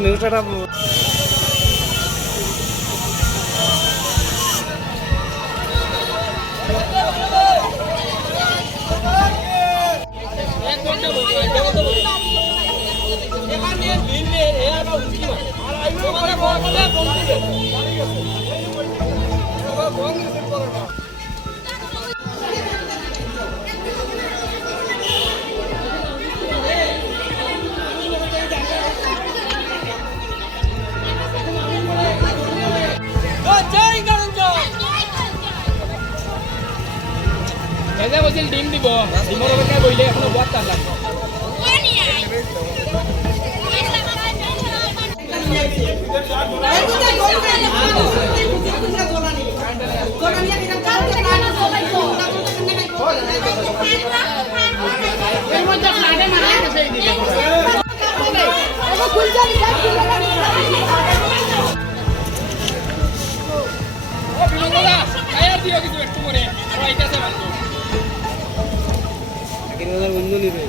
নিউজটা ডিম দিব ডিমের অপেক্ষায় বইলে এখনো বহুত টান লাগবে একটু করে বন্ধু নিবে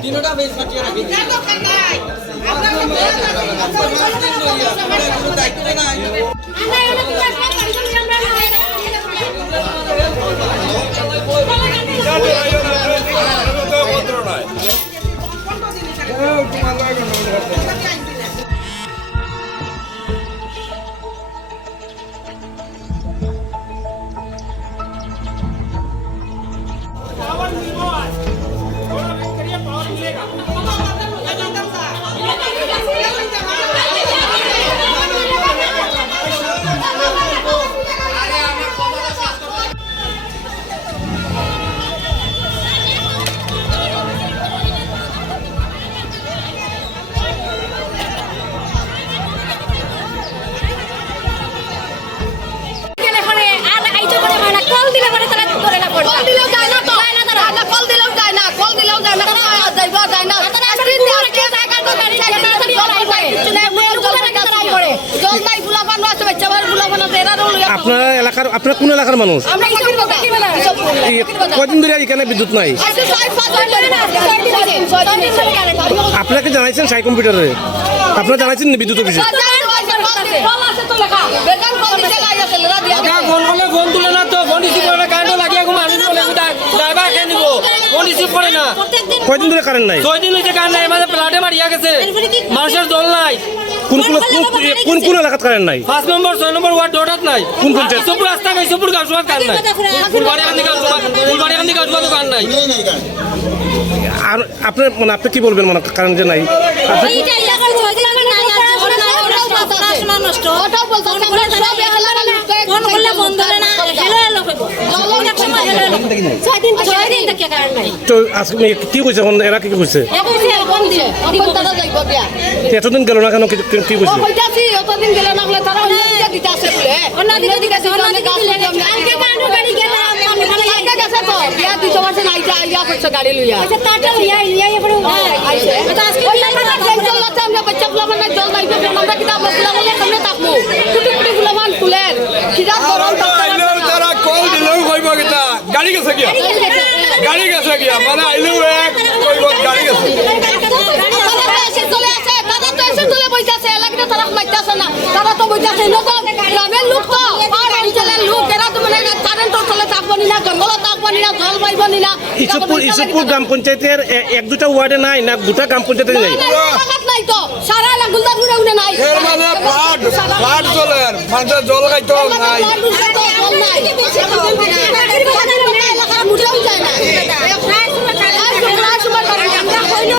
तीनोटा बेस काटिए रखी আপনার এলাকার আপনার কোন এলাকার মানুষ কয়দিন ধরে এখানে বিদ্যুৎ নাই আপনাকে জানাইছেন সাই কম্পিউটারে আপনারা জানাইছেন বিদ্যুৎ অফিসে কয়দিন ধরে কারেন্ট নাই 6 দিন হইছে কারেন্ট নাই আমাদের প্লাটে মারিয়া গেছে মানুষের জল নাই কোন কোন এলাকাত কারেন্ট নাই 5 নম্বর 6 নম্বর ওয়ার্ড ডোটাত নাই কোন পঞ্চায়েত সুপুর রাস্তা নাই সুপুর গাছুয়াত কারেন্ট নাই ফুলবাড়ি আন্দি গাছুয়াত দোকান নাই আর আপনি মানে আপনি কি বলবেন মানে কারেন্ট যে নাই তো আজকে কি কইছে এরা কি কইছে এতদিন গেল না কেন কি কইছে গাড়ি লইয়া গাড়ি গেছে গিয়া মানে আইলো এক গাড়ি গেছে তারা তো বইতাছে গ্রামের লোক তো আর অঞ্চলের লোক এরা তো মানে কারেন্ট চলে থাকবো না জঙ্গল থাকবো না জল পাইব না ইসুপুর গ্রাম পঞ্চায়েতের এক দুটা ওয়ার্ডে নাই না গোটা গ্রাম পঞ্চায়েতে নাই নাই তো সারা গুলদারপুরে উনে নাই এর মানে ফ্লাড চলে মানুষের জল খাইতো নাই